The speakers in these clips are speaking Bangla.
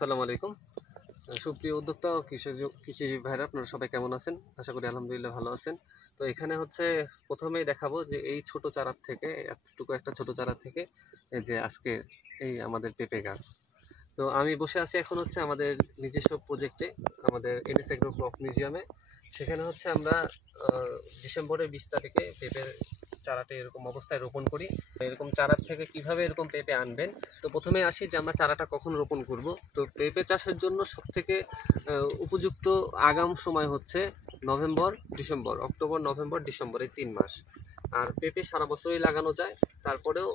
আসসালামু আলাইকুম। সুপ্রিয় উদ্যোক্তা ও কৃষি ভাইরা আপনারা সবাই কেমন আছেন? আশা করি আলহামদুলিল্লাহ ভালো আছেন। তো এখানে হচ্ছে ১ম এই দেখাবো যে এই ছোট চারা থেকে এতটুকু একটা ছোট চারা থেকে এই যে আজকে এই আমাদের পেঁপে গাছ। তো আমি বসে আছি এখন হচ্ছে আমাদের নিজস্ব প্রজেক্টে, আমাদের এনএস এগ্রো ক্রপ মিউজিয়ামে। সেখানে হচ্ছে আমরা ডিসেম্বরের ২০ তারিখে পেঁপের চারাটা এরকম অবস্থায় রোপণ করি। এরকম চারা থেকে কিভাবে এরকম পেঁপে আনবেন, তো প্রথমে আসি যে আমরা চারাটা কখন রোপণ করব। তো পেঁপে চাষের জন্য সবথেকে উপযুক্ত আগাম সময় হচ্ছে November, December, October, November, December, এই ৩ মাস। আর পেঁপে সারা বছরই লাগানো যায়। তারপরেও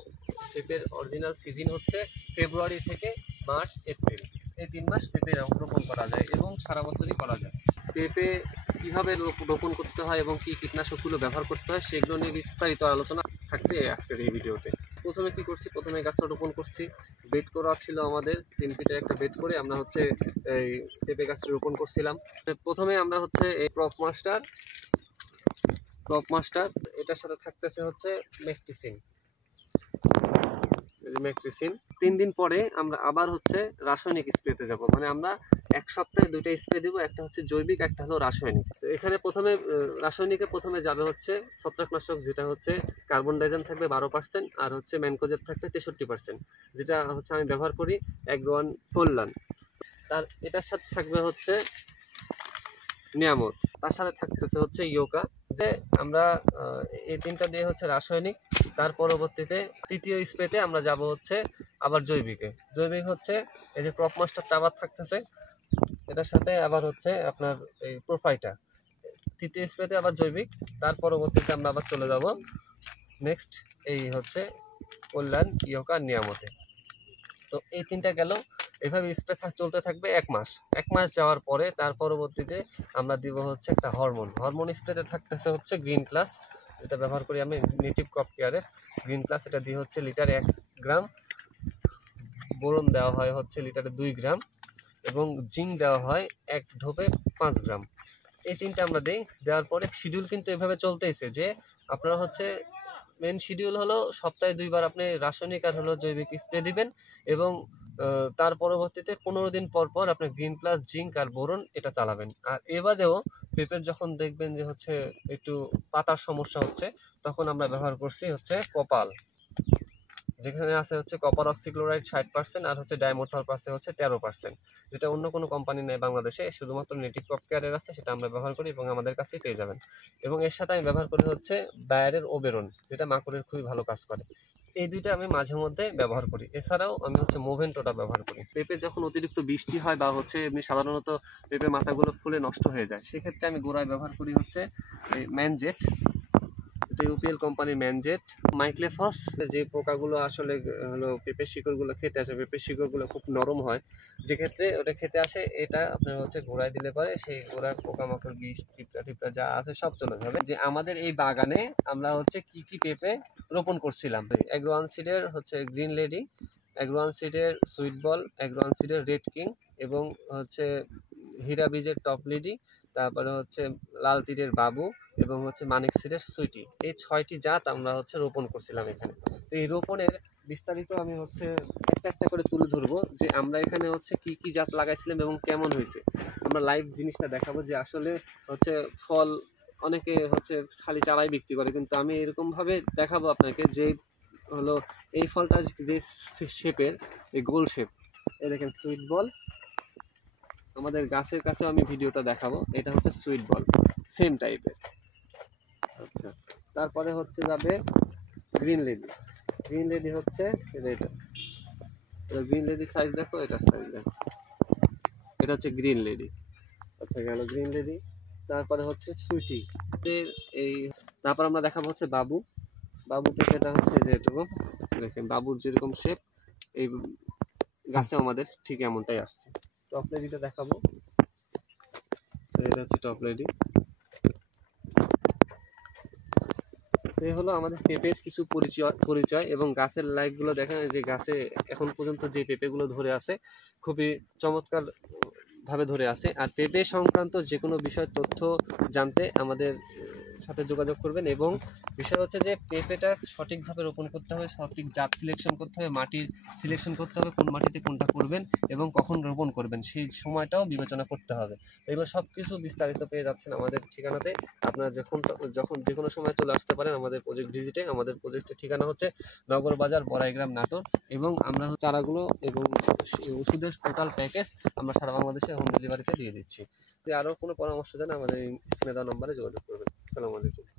পেঁপের অরিজিনাল সিজন হচ্ছে ফেব্রুয়ারি থেকে মার্চ, এপ্রিল, এই ৩ মাস পেঁপে রোপণ করা যায় এবং সারা বছরই করা যায়। পেঁপে কীভাবে রোপণ করতে হয় এবং কী কীটনাশকগুলো ব্যবহার করতে হয় সেগুলো নিয়ে বিস্তারিত আলোচনা থাকছে আজকের এই ভিডিওতে। প্রথমে কি করছি, প্রথমে গাছটা রোপণ করছি। বেড করা ছিল আমাদের ৩ ফিটের একটা বেড করে আমরা হচ্ছে এই পেঁপে গাছটা রোপণ করছিলাম। প্রথমে আমরা হচ্ছে এই ক্রপ মাস্টার এটার সাথে থাকতেছে হচ্ছে মেকটিসিন। ৩ দিন পরে আমরা আবার হচ্ছে রাসায়নিক স্প্রেতে যাব, মানে আমরা ১ সপ্তাহে ২টা স্প্রে দিব, একটা হচ্ছে জৈবিক, একটা হলো রাসায়নিক। তো এখানে প্রথমে রাসায়নিকে প্রথমে যাবে হচ্ছে ছত্রাকনাশক, যেটা হচ্ছে কার্বন ডাইজাম থাকবে ১২% আর হচ্ছে ম্যানকোজেব থাকবে ৬৩%, যেটা হচ্ছে আমি ব্যবহার করি অ্যাগ্রোয়ান কল্যাণ। তার এটার সাথে থাকবে হচ্ছে নিয়ামত, তার সাথে থাকতেছে হচ্ছে ইয়োকা। যে আমরা এই ৩টা দিয়ে হচ্ছে রাসায়নিক। তার পরবর্তীতে তৃতীয় স্প্রেতে আমরা যাব হচ্ছে আবার জৈবিক হচ্ছে এই যে ক্রপ মাস্টারটা আবার থাকতেছে, এটার সাথে আবার হচ্ছে আপনার এই প্রোফাইটা। তৃতীয় স্প্রেতে আবার জৈবিক, তার পরবর্তীতে আমরা আবার চলে যাব নেক্সট এই হচ্ছে কল্যাণ, ইয়োকা, নিয়ামতে। তো এই ৩টা গেল। এভাবে স্প্রে চলতে থাকবে ১ মাস। ১ মাস যাওয়ার পরে তার পরবর্তীতে আমরা দিব হচ্ছে একটা হরমোন স্প্রেতে থাকতেছে হচ্ছে গ্রিন প্লাস, যেটা ব্যবহার করি আমি নেটিভ ক্রপ কেয়ারের গ্রিন প্লাস। এটা দিয়ে হচ্ছে লিটারে ১ গ্রাম, বোরন দেওয়া হয় হচ্ছে লিটারে ২ গ্রাম এবং জিঙ্ক দেওয়া হয় ১ ঢোপে ৫ গ্রাম। এই ৩টা আমরা দিই। দেওয়ার পরে শিডিউল কিন্তু এভাবে চলতেছে যে আপনারা হচ্ছে মেন শিডিউল হলো সপ্তাহে ২ বার আপনি রাসায়নিক আর হলো জৈবিক স্প্রে দিবেন এবং তার পরবর্তীতে ১৫ দিন পর পর আপনি গ্রিন প্লাস, জিঙ্ক আর বোরন এটা চালাবেন। আর এবাদেও পেঁপের যখন দেখবেন যে হচ্ছে একটু পাতার সমস্যা হচ্ছে, তখন আমরা ব্যবহার করছি হচ্ছে কপাল, যেখানে আছে হচ্ছে কপার অক্সিক্লোরাইড ৬০% আর হচ্ছে ডাইমোথলপাসে হচ্ছে ১৩%, যেটা অন্য কোনো কোম্পানি নেই বাংলাদেশে, শুধুমাত্র নেটিভ ক্রপ কেয়ারের আছে, সেটা আমরা ব্যবহার করি এবং আমাদের কাছেই পেয়ে যাবেন। এবং এর সাথে আমি ব্যবহার করি হচ্ছে বায়ারের ওবেরন, যেটা মাকড়ের খুবই ভালো কাজ করে। এই দুইটা আমি মাঝে মধ্যে ব্যবহার করি। এছাড়াও আমি হচ্ছে মোভেন্টোটা ব্যবহার করি। পেঁপে যখন অতিরিক্ত বৃষ্টি হয় বা হচ্ছে এমনি সাধারণত পেঁপে মাথাগুলো ফুলে নষ্ট হয়ে যায়, সেক্ষেত্রে আমি গোড়ায় ব্যবহার করি হচ্ছে এই ম্যানজেট, এটা ইউপিএল কোম্পানির ম্যানজেট। মাইক্লেফস, যে পোকাগুলো আসলে হলো পেঁপের শিকড়গুলো খেতে আসে, পেঁপের শিকড়গুলো খুব নরম হয়, যেক্ষেত্রে ওটা খেতে আসে, এটা আপনার হচ্ছে গোড়ায় দিলে পরে সেই গোড়ার পোকামাকড়, বিষ, টিপটা যা আছে সব চলে যাবে। যে আমাদের এই বাগানে আমরা হচ্ছে কি কি পেঁপে রোপণ করছিলাম, অ্যাগ্রোয়ান সিডের হচ্ছে গ্রিন লেডি, অ্যাগ্রোয়ান সিডের সুইট বল, অ্যাগ্রোয়ান সিডের রেড কিং এবং হচ্ছে হীরা বীজের টপ লেডি, তারপরে হচ্ছে লাল তীরের বাবু এবং হচ্ছে মানিক সিডের সুইটি। এই ৬টি জাত আমরা হচ্ছে রোপণ করছিলাম এখানে। তো এই রোপণের বিস্তারিত আমি হচ্ছে একটা একটা করে তুলে ধরবো যে আমরা এখানে হচ্ছে কি কি জাত লাগাইছিলাম এবং কেমন হয়েছে। আমরা লাইভ জিনিসটা দেখাবো যে আসলে হচ্ছে ফল অনেকে হচ্ছে খালি চারাই বিক্রি করে, কিন্তু আমি এরকমভাবে দেখাবো আপনাকে যে হলো এই ফলটা যে শেপের, এই গোল শেপ, এই দেখেন সুইট বল। আমাদের গাছের কাছেও আমি ভিডিওটা দেখাবো, এটা হচ্ছে সুইট বল, সেম টাইপের। আচ্ছা, তারপরে হচ্ছে যাবে গ্রিন লেডি হচ্ছে এটা গ্রিন লেডি সাইজ দেখো, এটার সাইজ দেখো, এটা হচ্ছে গ্রিন লেডি। আচ্ছা, গেল গ্রিন লেডি। তারপরে হচ্ছে সুইটি এই। তারপর আমরা দেখাবো হচ্ছে বাবু পেঁপেটা হচ্ছে যেটুকু দেখেন, বাবুর যেরকম শেপ এই গাছে আমাদের ঠিক এমনটাই আসছে। টপ লেডিটা দেখাবো, এটা হচ্ছে টপ লেডি। এই হলো আমাদের পেঁপের কিছু পরিচয় এবং গাছের লাইফগুলো দেখেন, যে গাছে এখন পর্যন্ত যে পেঁপেগুলো ধরে আছে খুবই চমৎকার ভাবে ধরে আছে। আর পেঁপে সংক্রান্ত যে কোনো বিষয় তথ্য জানতে আমাদের সাথে যোগাযোগ করবেন। এবং বিষয় হচ্ছে যে পেঁপেটা সঠিকভাবে রোপণ করতে হবে, সঠিক জাত সিলেকশন করতে হবে, মাটির সিলেকশন করতে হবে, কোন মাটিতে কোনটা করবেন এবং কখন রোপণ করবেন সেই সময়টাও বিবেচনা করতে হবে। এগুলো সব কিছু বিস্তারিত পেয়ে যাচ্ছেন আমাদের ঠিকানাতে। আপনারা যখন যে কোনো সময় চলে আসতে পারেন আমাদের প্রজেক্ট ভিজিটে। আমাদের প্রজেক্টের ঠিকানা হচ্ছে নগর বাজার, বড়াইগ্রাম, নাটোর। এবং আমরা চারাগুলো এবং ওষুধের টোটাল প্যাকেজ আমরা সারা বাংলাদেশে হোম ডেলিভারিতে দিয়ে দিচ্ছি। যদি আরও কোনো পরামর্শ দেন আমাদের স্ক্রিনে দেওয়া নম্বরে যোগাযোগ করবেন। আসসালামু আলাইকুম।